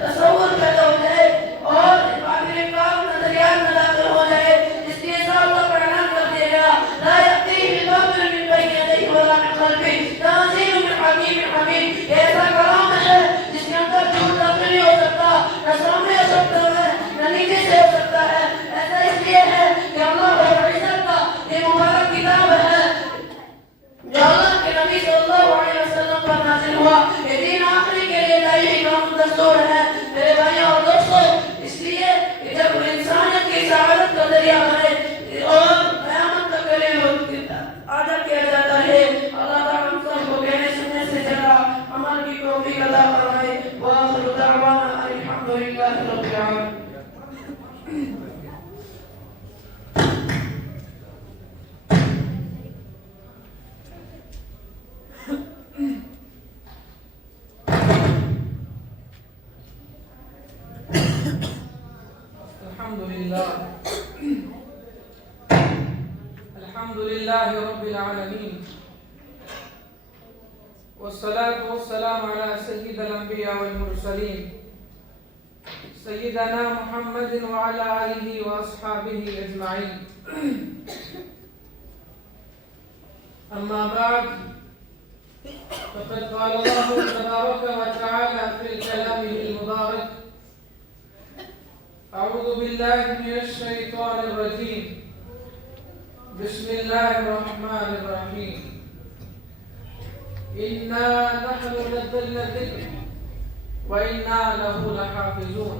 تصور پیدا ہو جائے اور قابل کام نظریات میں داخل ہو جائے. اس لیے اللہ پر اعلان کر دیا گیا لا یأتیہ الباطل من بین یدیہ ولا من خلفہ تنزیل من حکیم حمید. ایسا کلام ہے جس کے اندر جھوٹ داخل نہیں ہو سکتا، نہ سامنے ہو سکتا ہے نہ نیچے سے ہو سکتا ہے. ایسا اس لیے ہے کہ اللہ رب العزت کا یہ مبارک کتاب ہے جو اللہ کے نبی صلی اللہ علیہ وسلم پر نازل ہوا. یہ دین آخری کے لیے لائی کام دستور ہے میرے بھائیوں اور دوستوں. اس لیے کہ جب انسانیت کی سعادت کا ذریعہ بنے اور قیامت تک کے لیے آدھا کیا جاتا ہے، اللہ تعالیٰ ہم سب کو کہنے سننے سے جگہ عمل کی توفیق عطا فرمائے. وآخر دعوانا الحمد للہ رب العالمین. الحمد لله رب العالمين والصلاة والسلام على سيد الأنبياء والمرسلين سيدنا محمد وعلى آله وأصحابه أجمعين. أما بعد فقد قال الله تبارك وتعالى في كلامه المبارك أعوذ بالله من الشيطان الرجيم بسم الله الرحمن الرحيم إنا نحن نزلنا الذكر وإنا له لحافظون.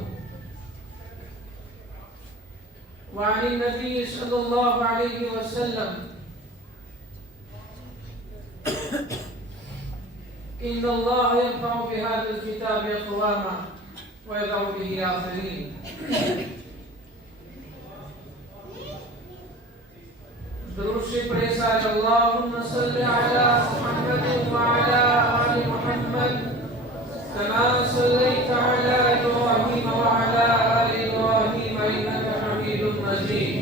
وعن النبي صلى الله عليه وسلم إن الله يرفع بهذا الكتاب أقواما ويضع به آخرين. درود شریف پڑھے سارے. اللهم صل على محمد وعلى آل محمد كما صليت على إبراهيم وعلى آل إبراهيم إنك حميد مجيد.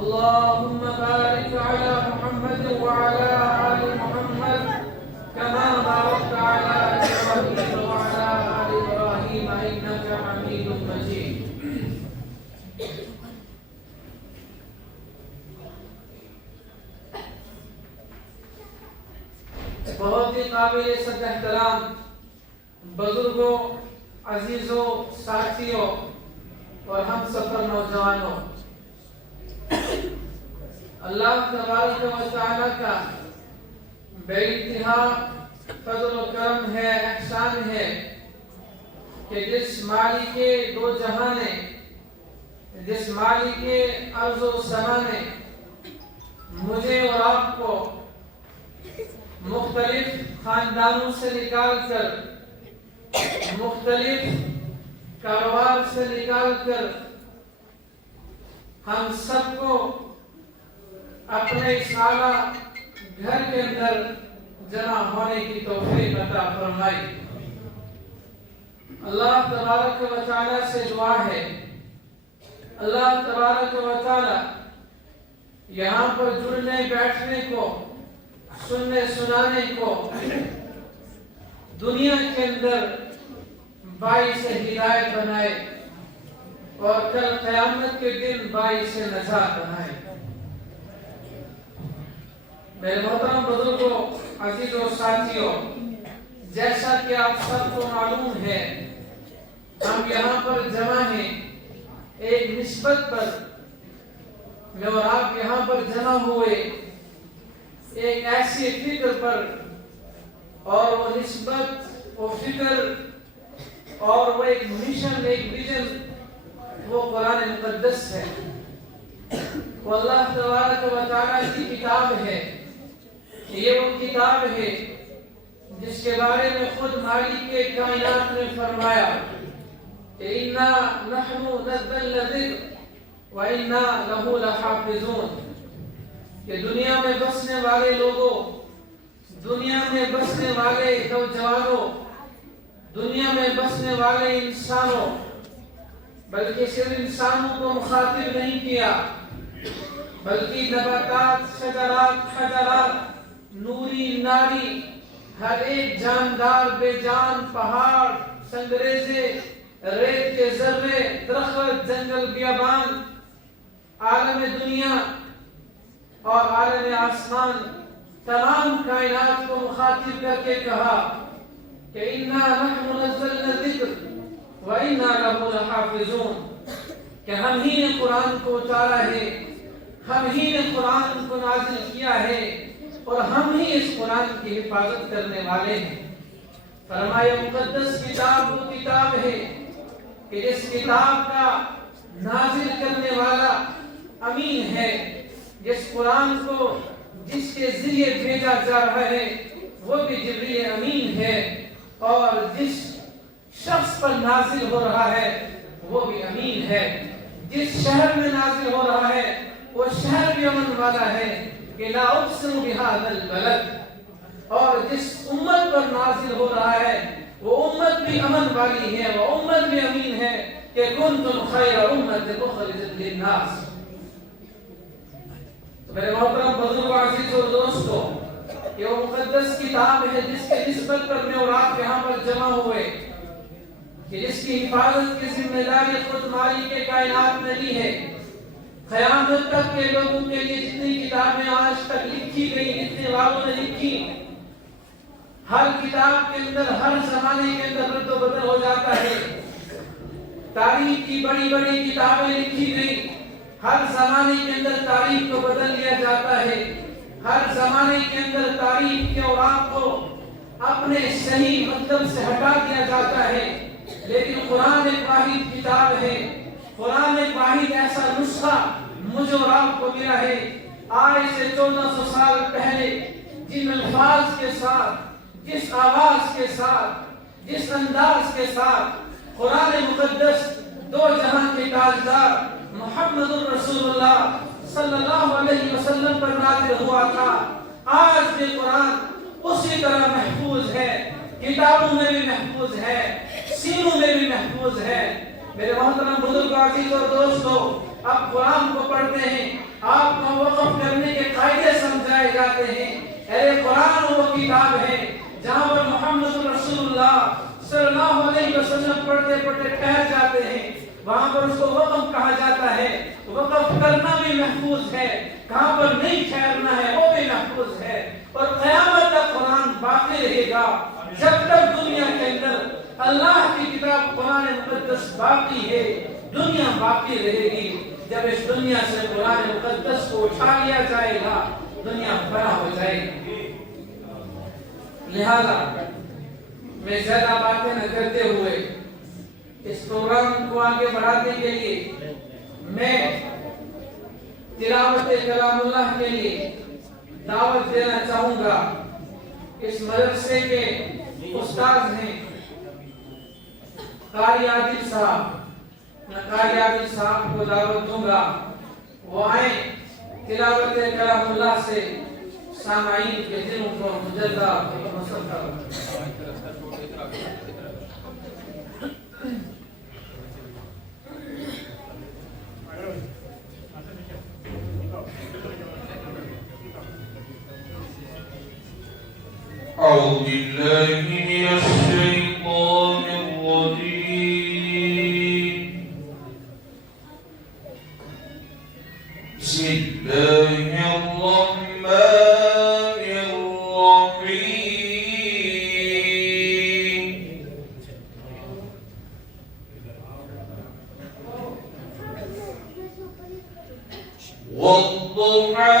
اللهم بارك على محمد وعلى آل محمد كما باركت على إبراهيم وعلى آل إبراهيم إنك حميد مجيد. بہت ہی قابل صد احترام بزرگوں، عزیزوں، ساتھیوں اور ہم سفر نوجوانوں، اللہ تبارک و تعالی کا بے انتہا فضل و کرم ہے، احسان ہے کہ جس مالک دو جہانے، جس مالک ارض و سما نے مجھے اور آپ کو مختلف خاندانوں سے نکال کر، مختلف کاروبار سے نکال کر ہم سب کو اپنے اس اعلیٰ گھر کے اندر جمع ہونے کی توفیق عطا فرمائی. اللہ تبارک و تعالی سے دعا ہے اللہ تبارک و تعالی یہاں پر جڑنے بیٹھنے کو، سننے سنانے کو دنیا کے اندر باعث ہدایت بنائے اور کل قیامت کے دن باعث نجات بنائے. میرے محترم بزرگوں، عزیزوں، ساتھیوں، جیسا کہ آپ سب کو معلوم ہے ہم یہاں پر جمع ہیں ایک نسبت پر. میں اور آپ یہاں پر جمع ہوئے ایک ایسی فکر پر، اور وہ نسبت، وہ فکر اور وہ ایک مشن، ایک ویژن، وہ قرآن مقدس ہے. وہ اللہ تبارک و تعالی کی کتاب ہے. یہ وہ کتاب ہے جس کے بارے میں خود مالک کائنات نے فرمایا کہ اِنَّا نَحْنُ نَزَّلْنَا الذِّكْرَ وَإِنَّا لَهُ لَحَافِظُونَ. کہ دنیا میں بسنے والے لوگوں، دنیا میں بسنے والے نوجوانوں، دنیا میں بسنے والے انسانوں، بلکہ صرف انسانوں کو مخاطب نہیں کیا بلکہ نباتات، شجرات، حجرات، نوری، ناری، ہر ایک جاندار، بے جان، پہاڑ، سنگریزے، ریت کے ذرے، درخت، جنگل، بیابان، عالم دنیا اور عالم آسمان، تمام کائنات کو مخاطب کر کے کہا کہ اِنَّا نَحْنُ نَزَّلْنَا الذِّكْرَ وَإِنَّا لَهُ لَحَافِظُونَ، کہ ہم ہی نے قرآن کو اتارا ہے، ہم ہی نے قرآن کو نازل کیا ہے اور ہم ہی اس قرآن کی حفاظت کرنے والے ہیں۔ فرمایا مقدس کتاب وہ کتاب ہے کہ جس کتاب کا نازل کرنے والا امین ہے، جس قرآن کو جس کے ذریعے بھیجا جا رہا ہے وہ بھی جبریل امین ہے، اور جس شخص پر نازل ہو رہا ہے وہ بھی امین ہے، جس شہر میں نازل ہو رہا ہے وہ شہر بھی امن والا ہے کہ لا اقسم بہذا البلد، اور جس امت پر نازل ہو رہا ہے وہ امت بھی امن والی ہے، وہ امت بھی امین ہے کہ کنتم خیر امت اخرجت للناس۔ تو میرے محترم بزرگ عزیز اور دوستو، یہ وہ مقدس کتاب ہے جس کے نسبت پر میں اور آپ یہاں پر جمع ہوئے، کہ جس کی حفاظت کی ذمہ داری خود مالک کائنات نے لی ہے۔ قیامت تک کے لوگوں کے لیے جتنی کتابیں آج تک لکھی گئی، جتنے والوں نے لکھی، ہر کتاب کے اندر ہر زمانے کے اندر رد و بدل ہو جاتا ہے۔ تاریخ کی بڑی بڑی کتابیں لکھی گئی، ہر زمانے کے اندر تاریخ کو بدل لیا جاتا ہے، ہر زمانے کے اندر تاریخ کے اوراق کو اپنے صحیح مطلب سے ہٹا دیا جاتا ہے، لیکن قرآن ایک واحد کتاب ہے، قرآن ایک واحد ایسا نسخہ مجھے اور آپ کو ملا ہے۔ آج سے 1400 سال پہلے جن الفاظ کے ساتھ، جس آواز کے ساتھ، جس انداز کے ساتھ قرآن مقدس دو جہاں کے تاجدار محمد الرسول اللہ صلی اللہ علیہ وسلم پر نازل ہوا تھا، آج بھی قرآن اسی طرح محفوظ ہے، کتابوں میں بھی محفوظ ہے، سینوں میں بھی محفوظ ہے۔ میرے محترم بزرگ عزیز اور دوستو، اب قرآن کو پڑھتے ہیں، آپ کو وقف کرنے کے قاعدے سمجھائے جاتے ہیں۔ اے قرآن وہ کتاب ہے جہاں پر محمد رسول اللہ صلی اللہ علیہ وسلم پڑھتے پڑھتے ٹھہر جاتے ہیں، وہاں پر اس کو وقف کہا جاتا ہے۔ وقف کرنا بھی محفوظ ہے، کہاں پر نہیں ٹھہرنا ہے وہ بھی محفوظ ہے، اور قیامت تک قرآن باقی رہے گا۔ جب تک دنیا کے اندر اللہ کی کتاب قرآن مقدس باقی ہے، دنیا باقی رہے گی۔ جب اس دنیا سے قرآن مقدس کو اٹھا لیا جائے گا، دنیا فنا ہو جائے گی۔ لہذا میں زیادہ باتیں نہ کرتے ہوئے اس پروگرام کو آگے بڑھانے کے لیے میں تلاوت کلام اللہ کے لیے دعوت دینا چاہوں گا۔ اس مدرسے کے استاد ہیں قاری عادل صاحب، میں قاری عادل صاحب کو دعوت دوں گا، وہ آئیں تلاوت کلام اللہ سے سامعین کے دلوں کو مجدہ مسکر۔ أعوذ بالله من الشيطان الرجيم، بسم الله الرحمن الرحيم، والضحى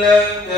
لك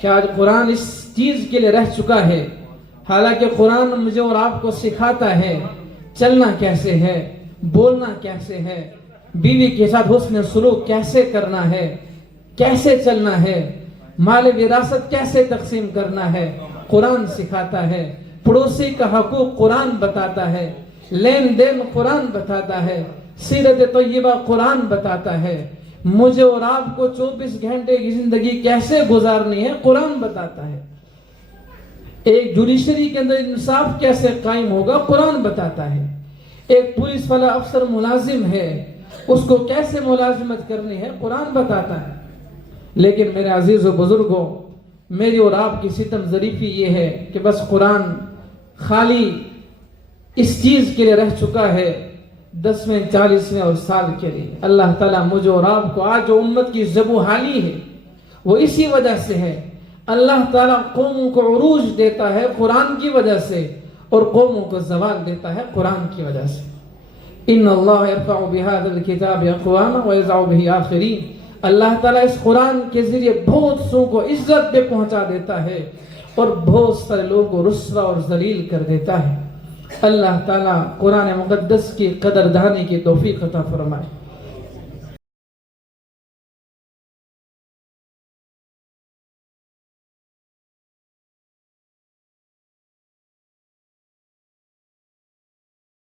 کہ آج قرآن اس چیز کے لیے رہ چکا ہے. حالانکہ قرآن مجھے اور آپ کو سکھاتا ہے چلنا کیسے ہے, بولنا کیسے ہے, بیوی کے ساتھ حسن سلوک کیسے کرنا ہے, کیسے چلنا ہے, مال وراثت کیسے تقسیم کرنا ہے, قرآن سکھاتا ہے. پڑوسی کا حقوق قرآن بتاتا ہے, لین دین قرآن بتاتا ہے, سیرت طیبہ قرآن بتاتا ہے. مجھے اور آپ کو 24 گھنٹے کی زندگی کیسے گزارنی ہے قرآن بتاتا ہے. ایک جوڈیشری کے اندر انصاف کیسے قائم ہوگا قرآن بتاتا ہے. ایک پولیس والا افسر ملازم ہے, اس کو کیسے ملازمت کرنی ہے قرآن بتاتا ہے. لیکن میرے عزیز و بزرگوں, میری اور آپ کی ستم ظریفی یہ ہے کہ بس قرآن خالی اس چیز کے لیے رہ چکا ہے 10ویں 40ویں اور سال کے لیے. اللہ تعالیٰ مجھے اور آپ کو آج جو امت کی زبو حالی ہے وہ اسی وجہ سے ہے. اللہ تعالیٰ قوموں کو عروج دیتا ہے قرآن کی وجہ سے, اور قوموں کو زوال دیتا ہے قرآن کی وجہ سے. ان اللہ یرفع بهذا الکتاب اقواما ویضع به آخرین. اللہ تعالیٰ اس قرآن کے ذریعے بہت سو کو عزت پہ پہنچا دیتا ہے اور بہت سارے لوگوں کو رسوا اور ذلیل کر دیتا ہے. اللہ تعالیٰ قرآن مقدس کی قدردانی کی توفیق عطا فرمائے.